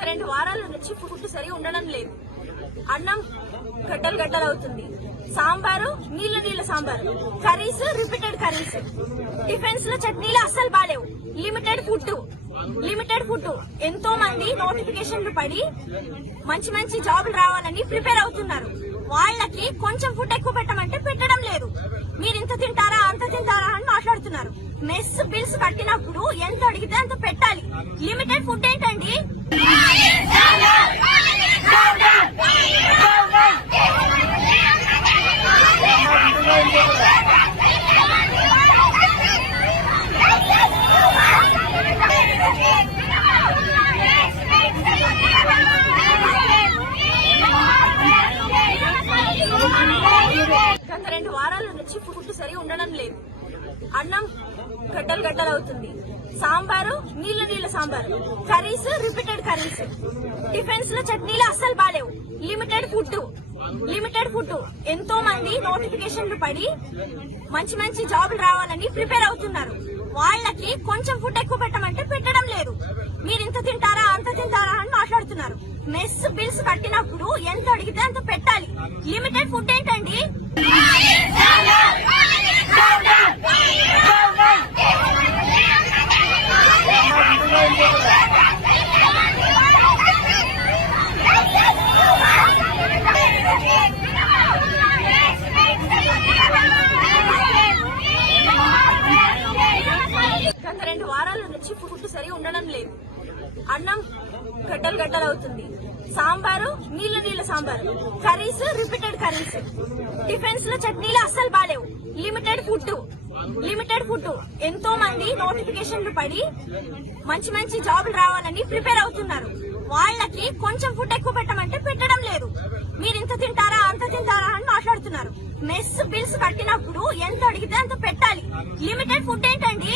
గత 2 వారాల నుంచి ఫుడ్ సరిగా ఉండడం లేదు. అన్నం గడ్డలు గడ్డలు అవుతుంది. సాంబారు నీళ్ళ sambar, curries repeated curries, tiffins లో చట్నీలు అస్సలు బాలేవు. Limited food. ఎంతో మంది నోటిఫికేషన్లు పడి మంచి మంచి జాబులు రావాలని ప్రిపేర్ అవుతున్నారు. వాళ్ళకి కొంచెం ఫుడ్ ఎక్కువ పెట్టమంటే పెట్టడం లేదు. మీరు ఇంత తింటారా అంత తింటారా అని మాట్లాడుతున్నారు. మెస్ బిల్స్ కట్టినప్పుడు ఎంత అడిగితే అంత పెట్టాలి. లిమిటెడ్ ఫుడ్ ఏంటండి? గత 2 వారాల నుంచి ఫుడ్ సరిగా ఉండడం లేదు. అన్నం గడ్డలు గడ్డలు అవుతుంది. సాంబారు నీళ్ళ sambar, curries repeated curries, tiffins లో చట్నీలు అస్సలు బాలేవు. Limited food. ఎంతో మంది నోటిఫికేషన్లు పడి మంచి మంచి జాబులు రావాలని ప్రిపేర్ అవుతున్నారు. వాళ్ళకి కొంచెం ఫుడ్ ఎక్కువ పెట్టమంటే పెట్టడం లేదు. మీరు ఇంత తింటారా అంత తింటారా అని మాట్లాడుతున్నారు. మెస్ బిల్స్ కట్టినప్పుడు ఎంత అడిగితే అంత పెట్టాలి. లిమిటెడ్ ఫుడ్ ఏంటండి? గత 2 వారాల నుంచి ఫుడ్ సరిగా ఉండడం లేదు. అన్నం గడ్డలు గడ్డలు అవుతుంది. సాంబారు నీళ్ళ sambar, curries repeated curries, tiffins లో చట్నీలు అస్సలు బాలేవు. Limited food. ఎంతో మంది నోటిఫికేషన్లు పడి మంచి మంచి జాబులు రావాలని ప్రిపేర్ అవుతున్నారు. వాళ్ళకి కొంచెం ఫుడ్ ఎక్కువ పెట్టమంటే పెట్టడం లేదు. మీరు ఇంత తింటారా అంత తింటారా అని మాట్లాడుతున్నారు. మెస్ బిల్స్ కట్టినప్పుడు ఎంత అడిగితే అంత పెట్టాలి. లిమిటెడ్ ఫుడ్ ఏంటండి?